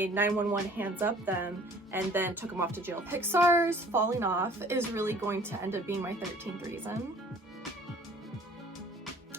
they 911 hands up them and then took him off to jail. Pixar's falling off is really going to end up being my 13th reason.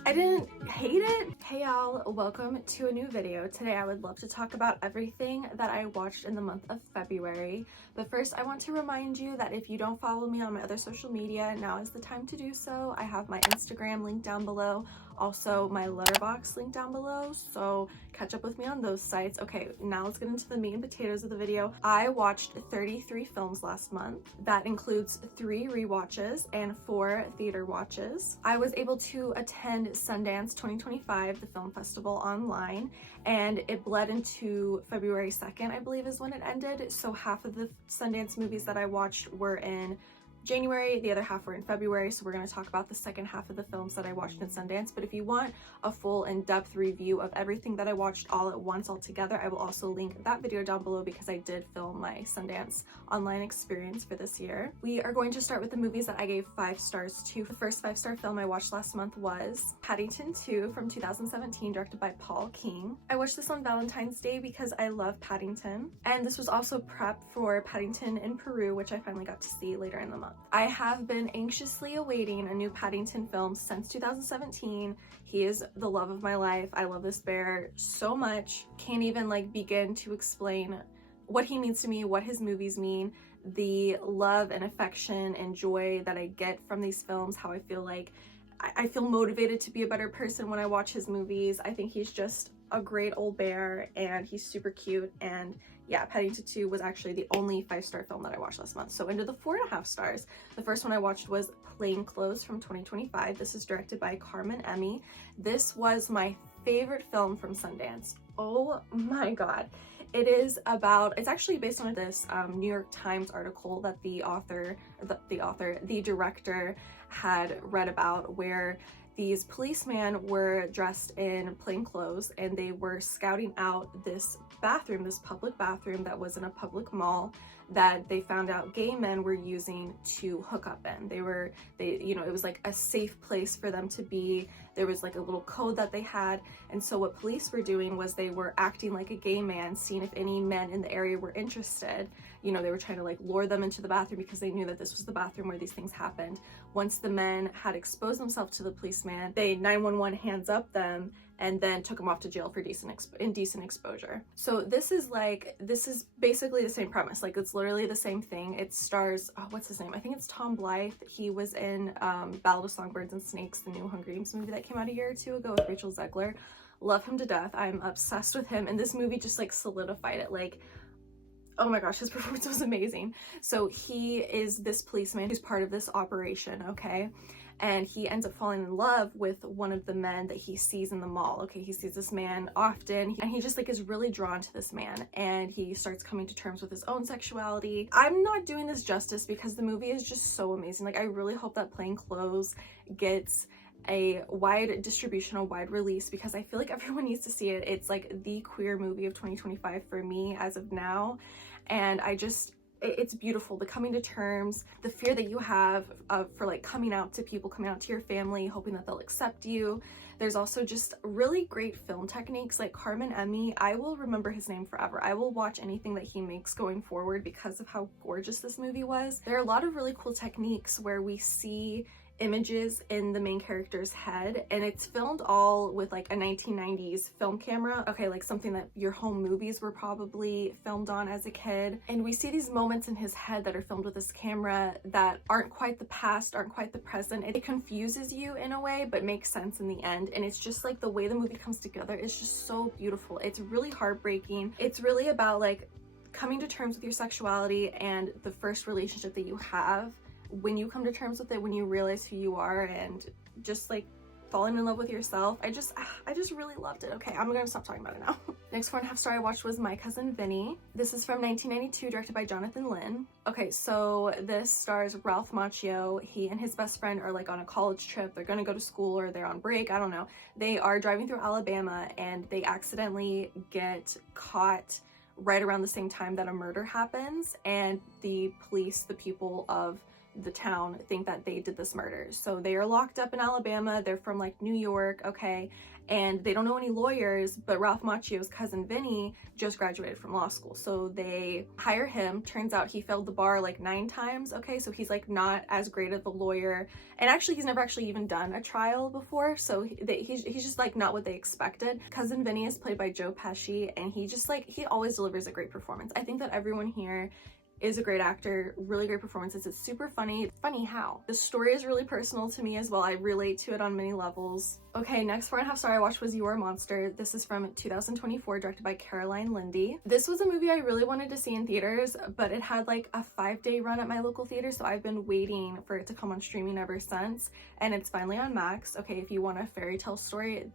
I didn't hate it. Hey y'all, welcome to a new video. Today I would love to talk about everything that I watched in the month of February. But first I want to remind you that if you don't follow me on my other social media, now is the time to do so. I have my Instagram linked down below, also my Letterboxd link down below, so catch up with me on those sites. Okay, now let's get into the meat and potatoes of the video. I watched 33 films last month. That includes 3 rewatches and 4 theater watches. I was able to attend Sundance 2025, the film festival, online, and it bled into February 2nd, I believe is when it ended. So half of the Sundance movies that I watched were in January, the other half were in February, so we're going to talk about the second half of the films that I watched in Sundance. But if you want a full in-depth review of everything that I watched all at once all together, I will also link that video down below because I did film my Sundance online experience for this year. We are going to start with the movies that I gave 5 stars to. The first 5-star film I watched last month was Paddington 2 from 2017, directed by Paul King. I watched this on Valentine's Day because I love Paddington, and this was also prep for Paddington in Peru, which I finally got to see later in the month. I have been anxiously awaiting a new Paddington film since 2017. He is the love of my life. I love this bear so much. Can't even begin to explain what he means to me, what his movies mean, the love and affection and joy that I get from these films, how I feel like I feel motivated to be a better person when I watch his movies. I think he's just a great old bear and he's super cute. And yeah, Paddington 2 was actually the only 5-star film that I watched last month. So into the 4.5 stars. The first one I watched was Plain Clothes from 2025. This is directed by Carmen Emmy. This was my favorite film from Sundance. Oh my god. It's actually based on this New York Times article that the director had read about, where these policemen were dressed in plain clothes and they were scouting out this bathroom, this public bathroom that was in a public mall that they found out gay men were using to hook up in. It was like a safe place for them to be. There was like a little code that they had. And so what police were doing was they were acting like a gay man, seeing if any men in the area were interested. They were trying to lure them into the bathroom because they knew that this was the bathroom where these things happened. Once the men had exposed themselves to the policeman, they 911 hands up them and then took him off to jail for indecent exposure. So this is basically the same premise. It's literally the same thing. It stars, what's his name? I think it's Tom Blythe. He was in Ballad of Songbirds and Snakes, the new Hunger Games movie that came out a year or 2 ago with Rachel Zegler. Love him to death. I'm obsessed with him, and this movie just solidified it. Oh my gosh, his performance was amazing. So he is this policeman who's part of this operation, okay? And he ends up falling in love with one of the men that he sees in the mall. Okay, he sees this man often, and he just is really drawn to this man, and he starts coming to terms with his own sexuality. I'm not doing this justice because the movie is just so amazing. I really hope that Plain Clothes gets a wide distribution, a wide release, because I feel like everyone needs to see it. It's the queer movie of 2025 for me as of now, and it's beautiful. The coming to terms, the fear that you have for coming out to people, coming out to your family, hoping that they'll accept you. There's also just really great film techniques. Carmen Emmy, I will remember his name forever. I will watch anything that he makes going forward because of how gorgeous this movie was. There are a lot of really cool techniques where we see images in the main character's head, and it's filmed all with a 1990s film camera, okay, something that your home movies were probably filmed on as a kid. And we see these moments in his head that are filmed with this camera that aren't quite the past, aren't quite the present. It confuses you in a way but makes sense in the end, and it's just the way the movie comes together is just so beautiful. It's really heartbreaking. It's really about coming to terms with your sexuality and the first relationship that you have. When you come to terms with it, when you realize who you are, and just falling in love with yourself. I just really loved it. Okay, I'm gonna stop talking about it now. Next 4.5 star I watched was My Cousin Vinny. This is from 1992, directed by Jonathan Lynn. Okay, so this stars Ralph Macchio. He and his best friend are on a college trip. They're gonna go to school or they're on break, I don't know. They are driving through Alabama and they accidentally get caught right around the same time that a murder happens, and the police, the people of the town think that they did this murder. So they are locked up in Alabama. They're from like New York, okay, and they don't know any lawyers, but Ralph Macchio's cousin Vinny just graduated from law school. So they hire him. Turns out he failed the bar like 9 times, okay, so he's like not as great of a lawyer, and actually he's never actually even done a trial before, so he's just like not what they expected. Cousin Vinny is played by Joe Pesci, and he just like, he always delivers a great performance. I think that everyone here is a great actor, really great performances. It's super funny. Funny how? The story is really personal to me as well. I relate to it on many levels. Okay, next 4.5 star I watched was Your Monster. This is from 2024, directed by Caroline Lindy. This was a movie I really wanted to see in theaters, but it had like a 5-day run at my local theater, so I've been waiting for it to come on streaming ever since, and it's finally on Max. Okay, if you want a fairy tale story,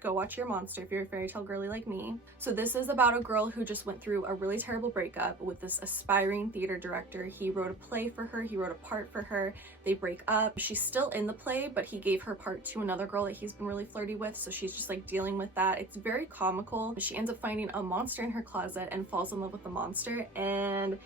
go watch Your Monster if you're a fairy tale girly like me. So this is about a girl who just went through a really terrible breakup with this aspiring theater director. He wrote a play for her, he wrote a part for her. They break up. She's still in the play, but he gave her part to another girl that he's been really flirty with, so she's just like dealing with that. It's very comical. She ends up finding a monster in her closet and falls in love with the monster, and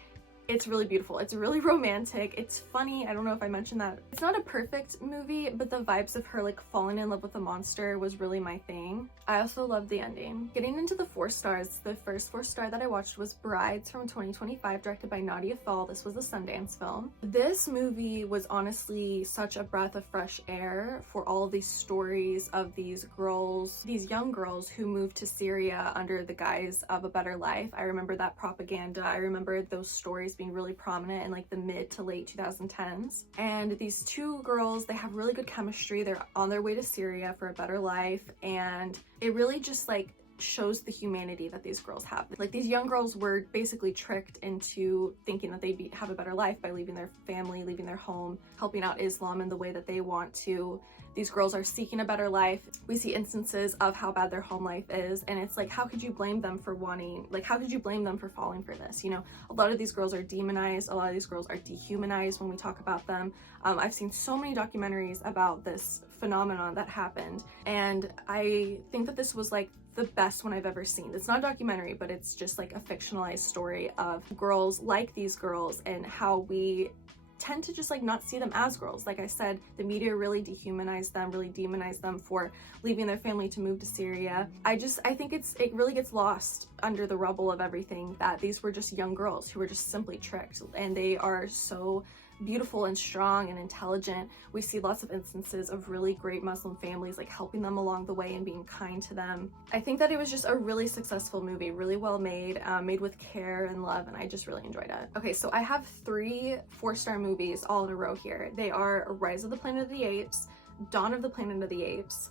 it's really beautiful. It's really romantic. It's funny. I don't know if I mentioned that. It's not a perfect movie, but the vibes of her like falling in love with a monster was really my thing. I also loved the ending. Getting into the 4 stars, the first 4 star that I watched was Brides from 2025, directed by Nadia Fall. This was a Sundance film. This movie was honestly such a breath of fresh air for all of these stories of these girls, these young girls who moved to Syria under the guise of a better life. I remember that propaganda. I remember those stories being really prominent in like the mid to late 2010s. And these 2 girls, they have really good chemistry. They're on their way to Syria for a better life, and it really just like shows the humanity that these girls have. Like, these young girls were basically tricked into thinking that they'd have a better life by leaving their family, leaving their home, helping out Islam in the way that they want to. These girls are seeking a better life. We see instances of how bad their home life is, and it's like, how could you blame them for wanting, like, how could you blame them for falling for this? You know, a lot of these girls are demonized, a lot of these girls are dehumanized when we talk about them. I've seen so many documentaries about this phenomenon that happened, and I think that this was like the best one I've ever seen. It's not a documentary, but it's just like a fictionalized story of girls like these girls and how we tend to just like not see them as girls. Like I said, the media really dehumanized them, really demonized them for leaving their family to move to Syria. I think it really gets lost under the rubble of everything that these were just young girls who were just simply tricked, and they are so beautiful and strong and intelligent. We see lots of instances of really great Muslim families like helping them along the way and being kind to them. I think that it was just a really successful movie, really well made, made with care and love, and I just really enjoyed it. Okay, so I have 3 4-star movies all in a row here. They are Rise of the Planet of the Apes, Dawn of the Planet of the Apes,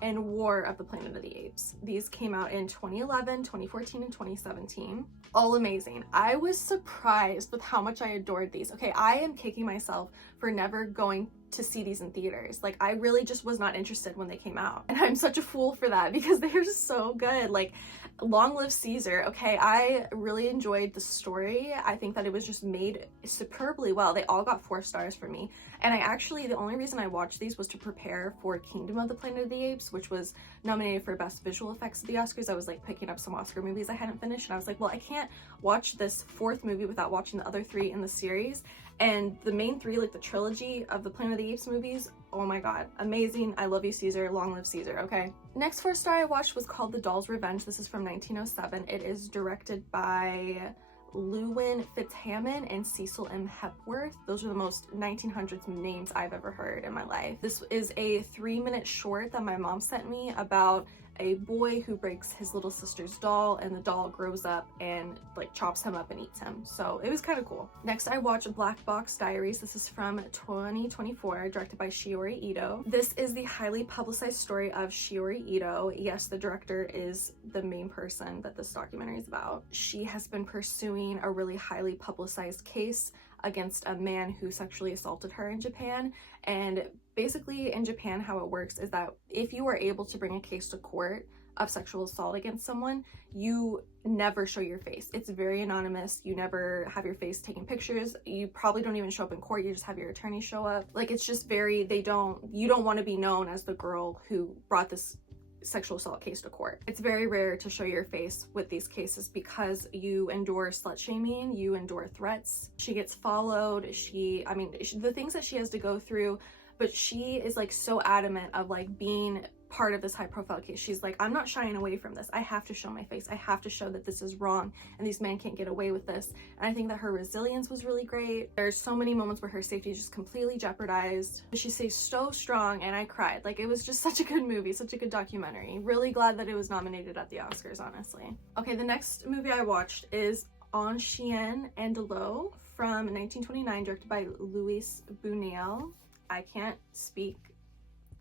and War of the Planet of the Apes. These came out in 2011, 2014, and 2017. All amazing. I was surprised with how much I adored these. Okay, I am kicking myself for never going to see these in theaters. Like, I really just was not interested when they came out, and I'm such a fool for that because they're just so good. Like, Long Live Caesar. Okay, I really enjoyed the story. I think that it was just made superbly well. They all got 4 stars for me, and the only reason I watched these was to prepare for Kingdom of the Planet of the Apes, which was nominated for Best Visual Effects at the Oscars. I was like picking up some Oscar movies I hadn't finished, and I was like, well, I can't watch this 4th movie without watching the other 3 in the series. And the main 3, like the trilogy of the Planet of the Apes movies, oh my god, amazing. I love you, Caesar. Long live Caesar. Okay, next 4-star I watched was called The Doll's Revenge. This is from 1907. It is directed by Lewin Fitzhammond and Cecil M. Hepworth. Those are the most 1900s names I've ever heard in my life. This is a 3-minute short that my mom sent me about a boy who breaks his little sister's doll, and the doll grows up and like chops him up and eats him. So it was kind of cool. Next I watched Black Box Diaries. This is from 2024, directed by Shiori Ito. This is the highly publicized story of Shiori Ito. Yes, the director is the main person that this documentary is about. She has been pursuing a really highly publicized case against a man who sexually assaulted her in Japan. And basically in Japan, how it works is that if you are able to bring a case to court of sexual assault against someone, you never show your face. It's very anonymous. You never have your face taken pictures. You probably don't even show up in court. You just have your attorney show up. Like, it's just very, you don't want to be known as the girl who brought this sexual assault case to court. It's very rare to show your face with these cases because you endure slut shaming, you endure threats. She gets followed. The things that she has to go through, but she is like so adamant of like being part of this high profile case. She's like, I'm not shying away from this. I have to show my face. I have to show that this is wrong and these men can't get away with this. And I think that her resilience was really great. There's so many moments where her safety is just completely jeopardized. She stays so strong, and I cried. Like, it was just such a good movie, such a good documentary. Really glad that it was nominated at the Oscars, honestly. Okay, the next movie I watched is Un Chien Andalou from 1929, directed by Louis Buñuel. I can't speak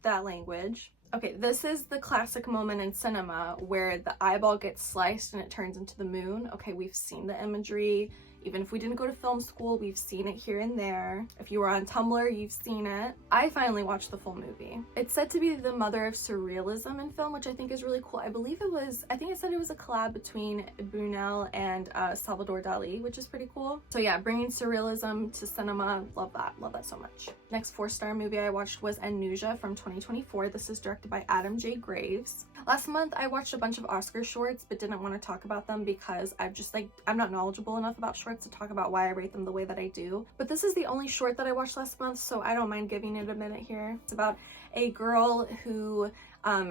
that language. Okay, this is the classic moment in cinema where the eyeball gets sliced and it turns into the moon. Okay, we've seen the imagery. Even if we didn't go to film school, we've seen it here and there. If you were on Tumblr, you've seen it. I finally watched the full movie. It's said to be the mother of surrealism in film, which I think is really cool. I think it said it was a collab between Buñuel and Salvador Dali, which is pretty cool. So yeah, bringing surrealism to cinema, love that so much. Next 4-star movie I watched was Amnesia from 2024. This is directed by Adam J. Graves. Last month, I watched a bunch of Oscar shorts, but didn't want to talk about them because I'm not knowledgeable enough about shorts to talk about why I rate them the way that I do. But this is the only short that I watched last month, so I don't mind giving it a minute here. It's about a girl who,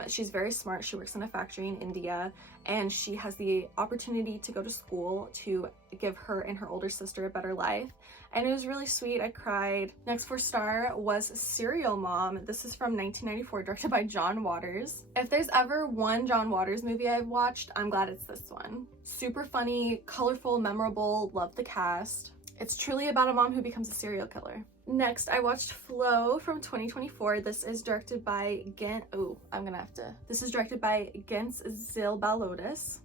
she's very smart. She works in a factory in India, and she has the opportunity to go to school to give her and her older sister a better life. And it was really sweet. I cried. Next 4-star was Serial Mom. This is from 1994, directed by John Waters. If there's ever one John Waters movie I've watched, I'm glad it's this one. Super funny, colorful, memorable, love the cast. It's truly about a mom who becomes a serial killer. Next, I watched Flow from 2024. This is directed by This is directed by Gens Zilbalotis.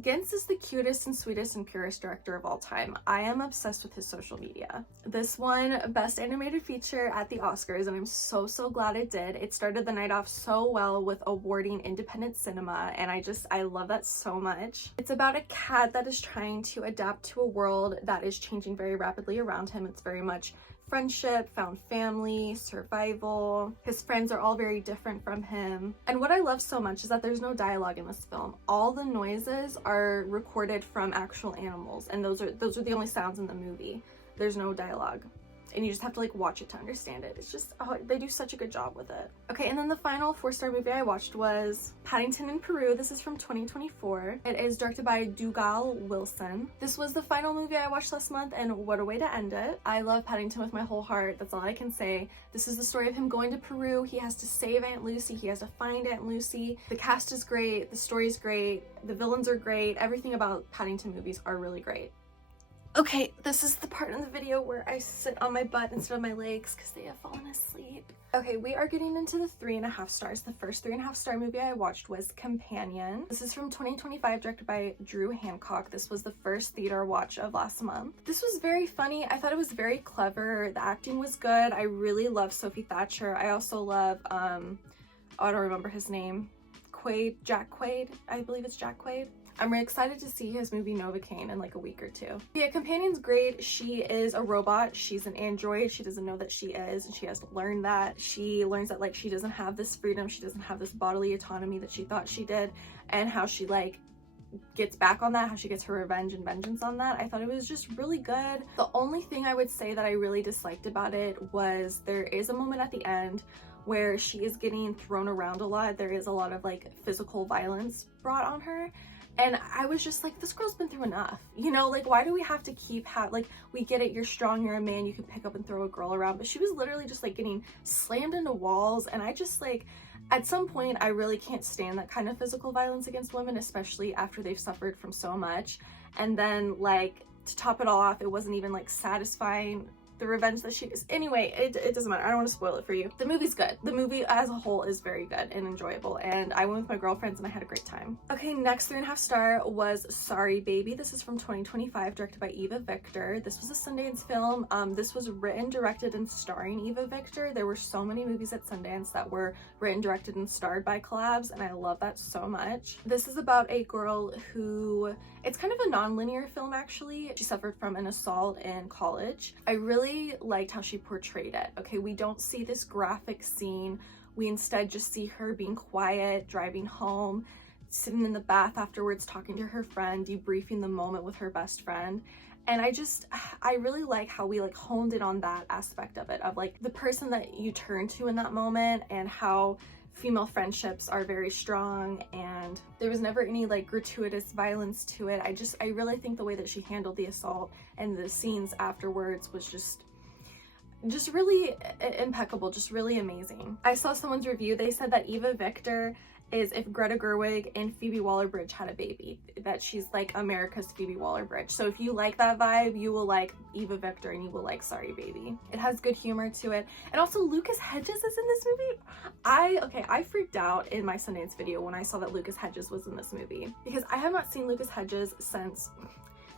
Gens is the cutest and sweetest and purest director of all time. I am obsessed with his social media. This won Best Animated Feature at the Oscars, and I'm so glad it did. It started the night off so well with awarding independent cinema, and I love that so much. It's about a cat that is trying to adapt to a world that is changing very rapidly around him. It's very much friendship, found family, survival. His friends are all very different from him. And what I love so much is that there's no dialogue in this film. All the noises are recorded from actual animals, and those are the only sounds in the movie. There's no dialogue. And you just have to like watch it to understand it. It's just, they do such a good job with it. Okay, and then the final 4-star movie I watched was Paddington in Peru. This is from 2024. It is directed by Dougal Wilson. This was the final movie I watched last month, and what a way to end it. I love Paddington with my whole heart. That's all I can say. This is the story of him going to Peru. He has to save Aunt Lucy. He has to find Aunt Lucy. The cast is great. The story's great. The villains are great. Everything about Paddington movies are really great. Okay, this is the part in the video where I sit on my butt instead of my legs because they have fallen asleep. Okay, we are getting into the 3.5 stars. The first 3.5 star movie I watched was Companion. This is from 2025, directed by Drew Hancock. This was the first theater watch of last month. This was very funny. I thought it was very clever. The acting was good. I really love Sophie Thatcher. I also love, I don't remember his name. Jack Quaid. I believe it's Jack Quaid. I'm really excited to see his movie Novocaine in like a week or two. Yeah, Companion's great. She is a robot. She's an android. She doesn't know that she is, and she has to learn that. She learns that like she doesn't have this freedom. She doesn't have this bodily autonomy that she thought she did, and how she like gets back on that, how she gets her revenge and vengeance on that. I thought it was just really good. The only thing I would say that I really disliked about it was there is a moment at the end where she is getting thrown around a lot. There is a lot of like physical violence brought on her. And I was just like, this girl's been through enough, you know, like, why do we have to keep like, we get it, you're strong, you're a man, you can pick up and throw a girl around, but she was literally just like getting slammed into walls. And I just like, at some point, I really can't stand that kind of physical violence against women, especially after they've suffered from so much. And then like, to top it all off, it wasn't even like satisfying the revenge that she is. Anyway, it doesn't matter. I don't want to spoil it for you. The movie's good. The movie as a whole is very good and enjoyable, and I went with my girlfriends and I had a great time. Okay, next 3.5 star was Sorry Baby. This is from 2025, directed by Eva Victor. This was a Sundance film. This was written, directed, and starring Eva Victor. There were so many movies at Sundance that were written, directed, and starred by collabs, and I love that so much. This is about a girl who, it's kind of a non-linear film actually. She suffered from an assault in college. I really liked how she portrayed it. Okay, we don't see this graphic scene We instead just see her being quiet, driving home, sitting in the bath afterwards, talking to her friend, debriefing the moment with her best friend. And I really like how we like honed in on that aspect of it, of like the person that you turn to in that moment, and how female friendships are very strong, and there was never any like gratuitous violence to it. I really think the way that she handled the assault and the scenes afterwards was just really impeccable, just really amazing. I saw someone's review, they said that Eva Victor is if Greta Gerwig and Phoebe Waller-Bridge had a baby, that she's like America's Phoebe Waller-Bridge. So if you like that vibe, you will like Eva Victor, and you will like Sorry Baby. It has good humor to it. And also Lucas Hedges is in this movie. I freaked out in my Sundance video when I saw that Lucas Hedges was in this movie, because I have not seen Lucas Hedges since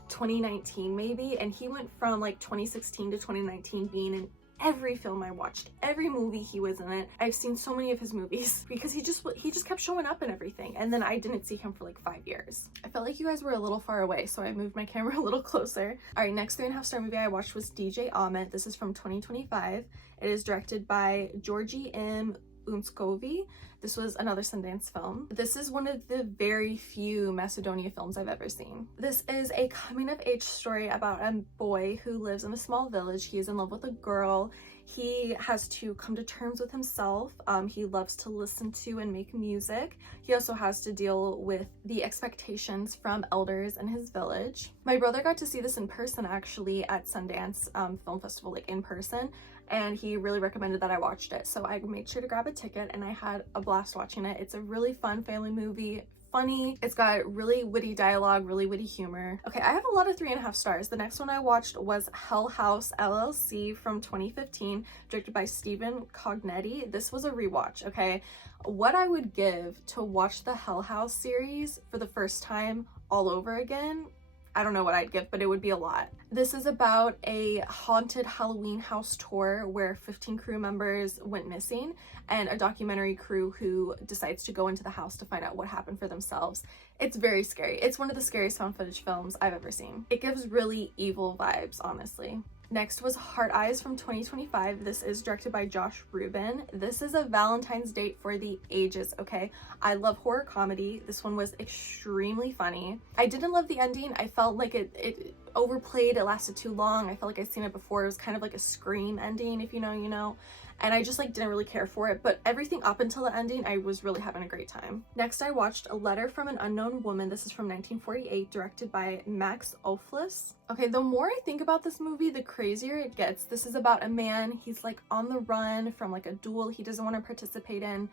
2019 maybe, and he went from like 2016 to 2019 being in every film I watched, every movie he was in it. I've seen so many of his movies because he just kept showing up in everything, and then I didn't see him for like 5 years. I felt like you guys were a little far away, so I moved my camera a little closer. All right, next 3.5 star movie I watched was DJ Ahmet. This is from 2025. It is directed by Georgi M. Unskovi. This was another Sundance film. This is one of the very few Macedonia films I've ever seen. This is a coming of age story about a boy who lives in a small village. He is in love with a girl. He has to come to terms with himself. He loves to listen to and make music. He also has to deal with the expectations from elders in his village. My brother got to see this in person actually at Sundance Film Festival, like in person, and he really recommended that I watched it. So I made sure to grab a ticket, and I had a blast watching it. It's a really fun family movie. Funny. It's got really witty dialogue, really witty humor. Okay, I have a lot of 3.5 stars. The next one I watched was Hell House LLC from 2015, directed by Stephen Cognetti. This was a rewatch, okay? What I would give to watch the Hell House series for the first time all over again, I don't know what I'd give, but it would be a lot. This is about a haunted Halloween house tour where 15 crew members went missing, and a documentary crew who decides to go into the house to find out what happened for themselves. It's very scary. It's one of the scariest found footage films I've ever seen. It gives really evil vibes, honestly. Next was Heart Eyes from 2025. This is directed by Josh Rubin. This is a Valentine's date for the ages, okay? I love horror comedy. This one was extremely funny. I didn't love the ending. I felt like it overplayed. It lasted too long. I felt like I'd seen it before. It was kind of like a Scream ending, if you know, you know. And I just like didn't really care for it, but everything up until the ending, I was really having a great time. Next, I watched A Letter from an Unknown Woman. This is from 1948, directed by Max Ophuls. Okay, the more I think about this movie, the crazier it gets. This is about a man. He's like on the run from like a duel he doesn't want to participate in.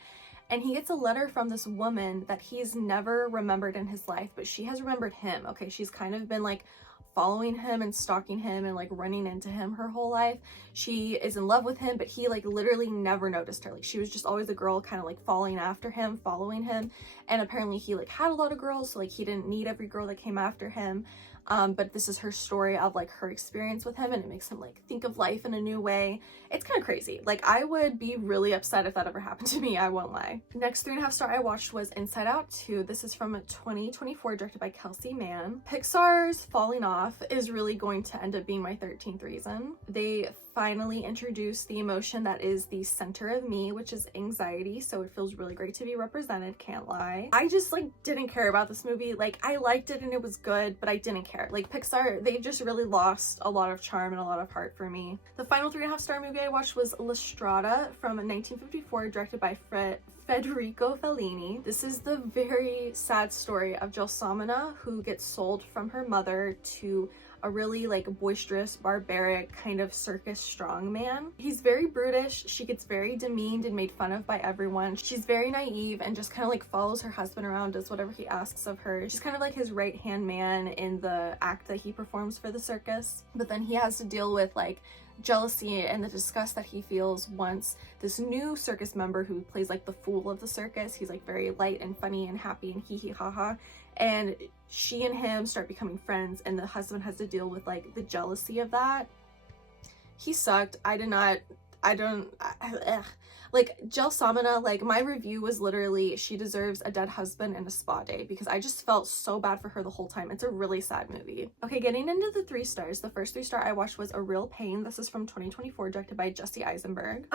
And he gets a letter from this woman that he's never remembered in his life, but she has remembered him. Okay, she's kind of been like following him and stalking him and like running into him her whole life. She is in love with him, but he like literally never noticed her. Like she was just always a girl kind of like following after him, following him. And apparently he like had a lot of girls, so like he didn't need every girl that came after him. But this is her story of like her experience with him, and it makes him like think of life in a new way. It's kind of crazy. Like I would be really upset if that ever happened to me, I won't lie. Next 3.5 star I watched was Inside Out 2. This is from 2024, directed by Kelsey Mann. Pixar's falling off is really going to end up being my 13th reason. They finally introduced the emotion that is the center of me, which is anxiety, so it feels really great to be represented, can't lie. I just like didn't care about this movie. Like I liked it and it was good, but I didn't care. Like Pixar, they just really lost a lot of charm and a lot of heart for me. The final 3.5 star movie I watched was La Strada from 1954, directed by Federico Fellini. This is the very sad story of Gelsomina, who gets sold from her mother to a really like boisterous, barbaric kind of circus strongman. He's very brutish. She gets very demeaned and made fun of by everyone. She's very naive and just kind of like follows her husband around, does whatever he asks of her. She's kind of like his right-hand man in the act that he performs for the circus. But then he has to deal with like jealousy and the disgust that he feels once this new circus member who plays like the fool of the circus, he's like very light and funny and happy and hee hee ha ha, and she and him start becoming friends, and the husband has to deal with like the jealousy of that. He sucked. I did not Like, Jill Samina, like, my review was literally, she deserves a dead husband and a spa day, because I just felt so bad for her the whole time. It's a really sad movie. Okay, getting into the 3 stars. The first 3 star I watched was A Real Pain. This is from 2024, directed by Jesse Eisenberg.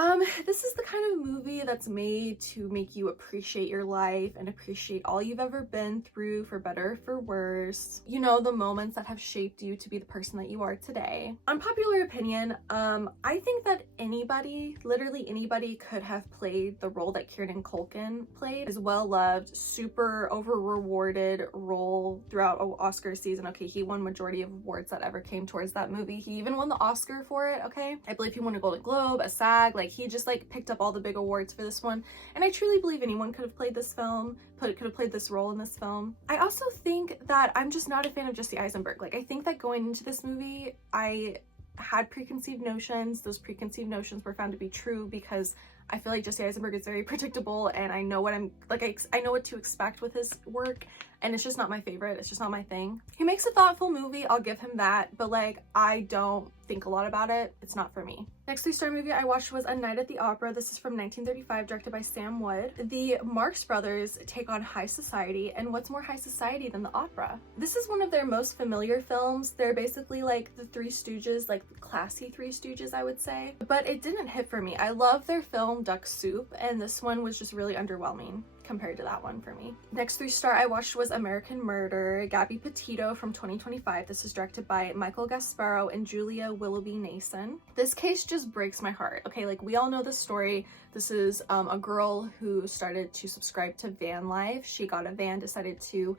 This is the kind of movie that's made to make you appreciate your life and appreciate all you've ever been through, for better or for worse. You know, the moments that have shaped you to be the person that you are today. Unpopular opinion, I think that anybody, literally anybody, could have played the role that Kieran Culkin played. His well-loved, super over-rewarded role throughout Oscar season. Okay, he won majority of awards that ever came towards that movie. He even won the Oscar for it, okay? I believe he won a Golden Globe, a SAG, like, he just, like, picked up all the big awards for this one. And I truly believe anyone could have played this film, could have played this role in this film. I also think that I'm just not a fan of Jesse Eisenberg. Like, I think that going into this movie, I had preconceived notions. Those preconceived notions were found to be true, because I feel like Jesse Eisenberg is very predictable, and I know what I know what to expect with his work, and it's just not my favorite. It's just not my thing. He makes a thoughtful movie, I'll give him that, but like, I don't think a lot about it. It's not for me. Next 3 star movie I watched was A Night at the Opera. This is from 1935, directed by Sam Wood. The Marx Brothers take on high society, and what's more high society than the opera? This is one of their most familiar films. They're basically like the Three Stooges, like classy Three Stooges, I would say, but it didn't hit for me. I love their film Duck Soup, and this one was just really underwhelming compared to that one for me. Next 3 star I watched was American Murder, Gabby Petito from 2025. This is directed by Michael Gasparo and Julia Willoughby Nason. This case just breaks my heart. Okay, like, we all know this story. This is a girl who started to subscribe to van life. She got a van, decided to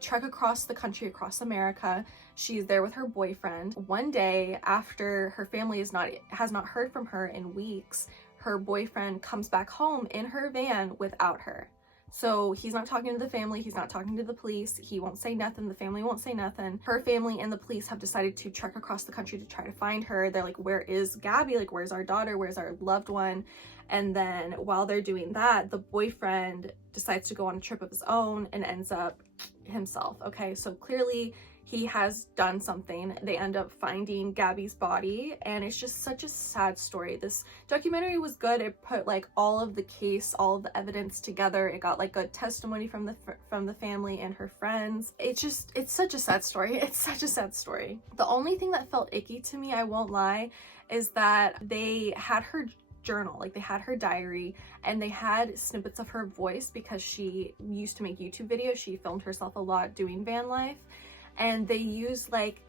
trek across the country, across America. She's there with her boyfriend. One day, after her family has not heard from her in weeks, her boyfriend comes back home in her van without her. So he's not talking to the family, he's not talking to the police, he won't say nothing, the family won't say nothing. Her family and the police have decided to trek across the country to try to find her. They're like, where is Gabby? Like, where's our daughter? Where's our loved one? And then while they're doing that, the boyfriend decides to go on a trip of his own and ends up himself. Okay, so clearly he has done something. They end up finding Gabby's body, and it's just such a sad story. This documentary was good. It put like all of the case, all of the evidence together. It got like good testimony from the family and her friends. It's such a sad story. It's such a sad story. The only thing that felt icky to me, I won't lie, is that they had her journal, like they had her diary, and they had snippets of her voice because she used to make YouTube videos. She filmed herself a lot doing van life. And they use like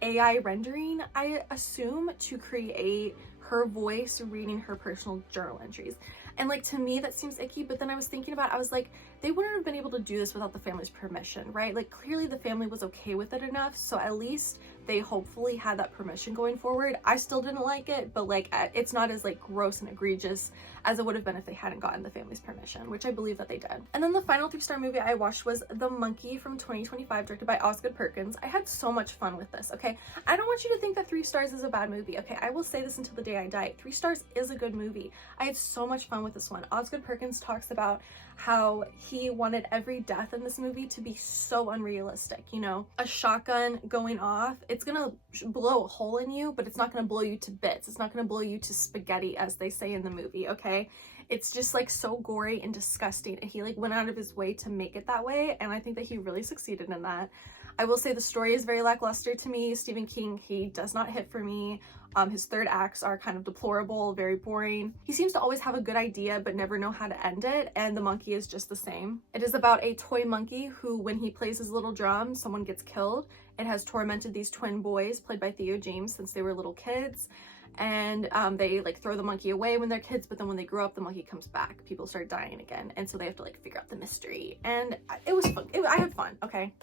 AI rendering, I assume, to create her voice reading her personal journal entries. And like, to me that seems icky, but then I was thinking about it, I was like, they wouldn't have been able to do this without the family's permission, right? Like, clearly the family was okay with it enough, so at least they hopefully had that permission going forward. I still didn't like it, but like, it's not as like gross and egregious as it would have been if they hadn't gotten the family's permission, which I believe that they did. And then the final 3 star movie I watched was The Monkey from 2025, directed by Osgood Perkins. I had so much fun with this, okay? I don't want you to think that 3 stars is a bad movie, okay? I will say this until the day I die. 3 stars is a good movie. I had so much fun with this one. Osgood Perkins talks about how he wanted every death in this movie to be so unrealistic. You know, a shotgun going off, it's gonna blow a hole in you, but it's not gonna blow you to bits. It's not gonna blow you to spaghetti, as they say in the movie, okay? It's just like so gory and disgusting, and he like went out of his way to make it that way, and I think that he really succeeded in that. I will say the story is very lackluster to me. Stephen King, he does not hit for me. His third acts are kind of deplorable, very boring. He seems to always have a good idea but never know how to end it, and The Monkey is just the same. It is about a toy monkey who, when he plays his little drum, someone gets killed. It has tormented these twin boys, played by Theo James, since they were little kids. And they like throw the monkey away when they're kids, but then when they grow up, the monkey comes back. People start dying again, and so they have to like figure out the mystery, and it was fun. I had fun. Okay,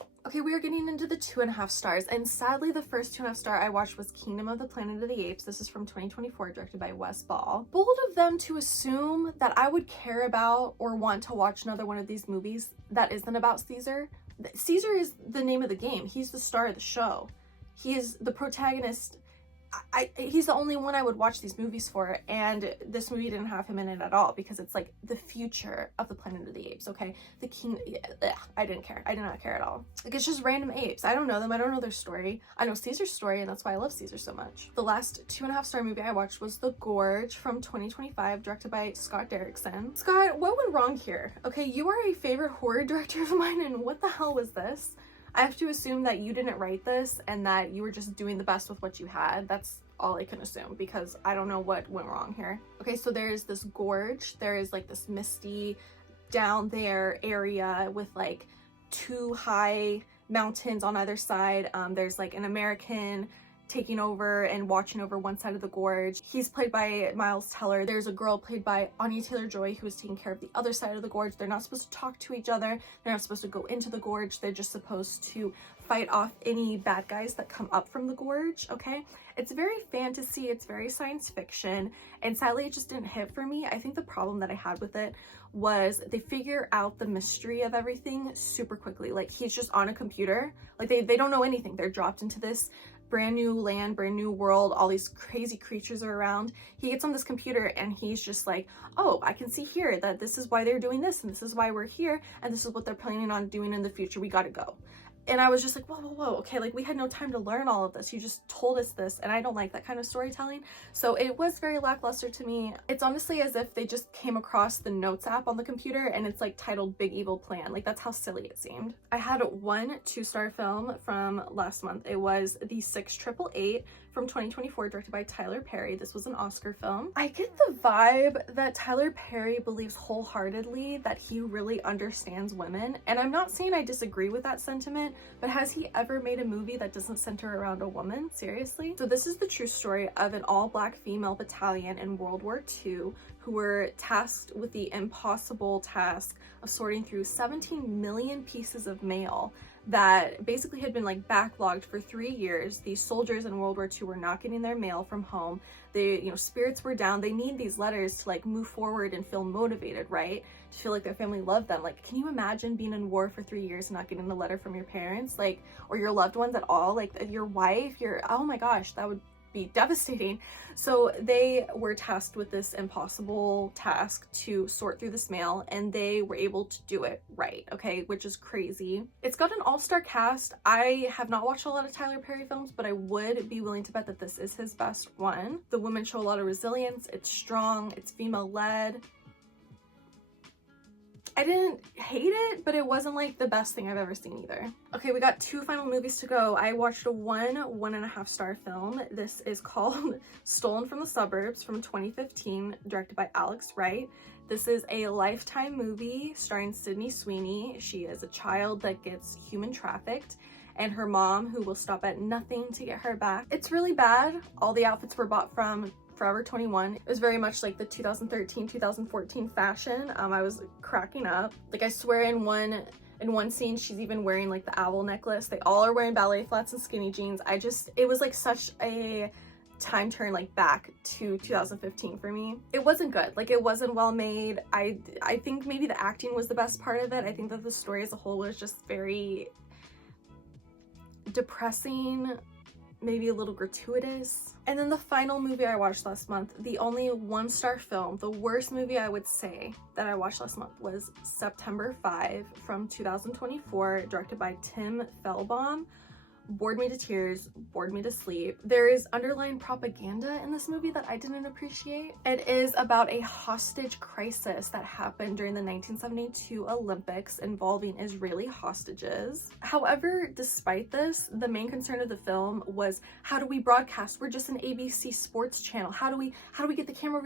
we are getting into the 2.5 stars, and sadly the first 2.5 star I watched was Kingdom of the Planet of the Apes. This is from 2024, directed by Wes Ball. Bold of them to assume that I would care about or want to watch another one of these movies that isn't about Caesar. Caesar is the name of the game. He's the star of the show. He is the protagonist he's the only one I would watch these movies for, and this movie didn't have him in it at all because it's like the future of the Planet of the Apes, okay? The king, I didn't care. I did not care at all. Like, it's just random apes. I don't know them. I don't know their story. I know Caesar's story, and that's why I love Caesar so much. The last 2.5-star movie I watched was The Gorge from 2025, directed by Scott Derrickson. Scott, what went wrong here? Okay, you are a favorite horror director of mine, and what the hell was this? I have to assume that you didn't write this and that you were just doing the best with what you had. That's all I can assume because I don't know what went wrong here. Okay, so there's this gorge. There is like this misty down there area with like 2 high mountains on either side. There's like an American taking over and watching over one side of the gorge. He's played by Miles Teller. There's a girl played by Anya Taylor-Joy who is taking care of the other side of the gorge. They're not supposed to talk to each other. They're not supposed to go into the gorge. They're just supposed to fight off any bad guys that come up from the gorge, okay? It's very fantasy, it's very science fiction, and sadly it just didn't hit for me. I think the problem that I had with it was they figure out the mystery of everything super quickly. Like, he's just on a computer. Like, they don't know anything. They're dropped into this brand new land, brand new world, all these crazy creatures are around. He gets on this computer and he's just like, oh, I can see here that this is why they're doing this, and this is why we're here, and this is what they're planning on doing in the future. We gotta go. And I was just like, whoa, okay, like, we had no time to learn all of this. You just told us this, and I don't like that kind of storytelling. So it was very lackluster to me. It's honestly as if they just came across the notes app on the computer and it's like titled Big Evil Plan. Like, that's how silly it seemed. I had one 2-star film from last month. It was The 6888 from 2024, directed by Tyler Perry. This was an Oscar film. I get the vibe that Tyler Perry believes wholeheartedly that he really understands women, and I'm not saying I disagree with that sentiment, but has he ever made a movie that doesn't center around a woman? Seriously? So this is the true story of an all-black female battalion in World War II who were tasked with the impossible task of sorting through 17 million pieces of mail that basically had been like backlogged for 3 years. These soldiers in World War II were not getting their mail from home. They, you know, spirits were down. They need these letters to like move forward and feel motivated, right? To feel like their family loved them. Like, can you imagine being in war for 3 years and not getting a letter from your parents, like, or your loved ones at all? Like, your wife, oh my gosh, that would be devastating. So they were tasked with this impossible task to sort through this mail, and they were able to do it right, okay, which is crazy. It's got an all-star cast. I have not watched a lot of Tyler Perry films, but I would be willing to bet that this is his best one. The women show a lot of resilience. It's strong, it's female-led. I didn't hate it, but it wasn't like the best thing I've ever seen either. Okay, we got 2 final movies to go. I watched a 1.5-star film. This is called Stolen from the Suburbs from 2015, directed by Alex Wright. This is a Lifetime movie starring Sydney Sweeney. She is a child that gets human trafficked, and her mom, who will stop at nothing to get her back. It's really bad. All the outfits were bought from Forever 21. It was very much like the 2013-2014 fashion. I was cracking up. Like, I swear in one scene she's even wearing like the owl necklace. They all are wearing ballet flats and skinny jeans. It was like such a time turn like back to 2015 for me. It wasn't good. Like, it wasn't well made. I think maybe the acting was the best part of it. I think that the story as a whole was just very depressing, maybe a little gratuitous. And then the final movie I watched last month, the only 1-star film, the worst movie I would say that I watched last month, was September 5 from 2024, directed by Tim Fellbaum. Bored me to tears, bored me to sleep. There is underlying propaganda in this movie that I didn't appreciate. It is about a hostage crisis that happened during the 1972 Olympics involving Israeli hostages. However, despite this, the main concern of the film was, how do we broadcast? We're just an ABC sports channel. How do we get the camera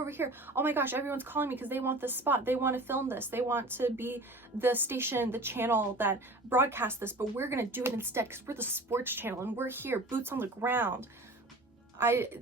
over here? Oh my gosh, everyone's calling me because they want this spot. They want to film this. They want to be the station, the channel that broadcasts this, but we're gonna do it instead because we're the sports channel and we're here, boots on the ground.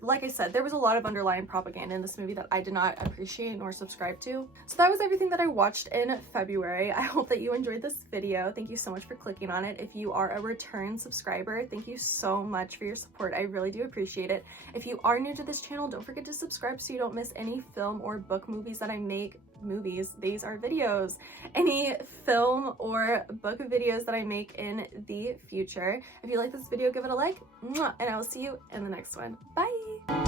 Like I said, there was a lot of underlying propaganda in this movie that I did not appreciate nor subscribe to. So that was everything that I watched in February. I hope that you enjoyed this video. Thank you so much for clicking on it. If you are a return subscriber, thank you so much for your support. I really do appreciate it. If you are new to this channel, don't forget to subscribe so you don't miss any film or book movies that I make movies, these are videos. Any film or book videos that I make in the future. If you like this video, give it a like, and I will see you in the next one. Bye!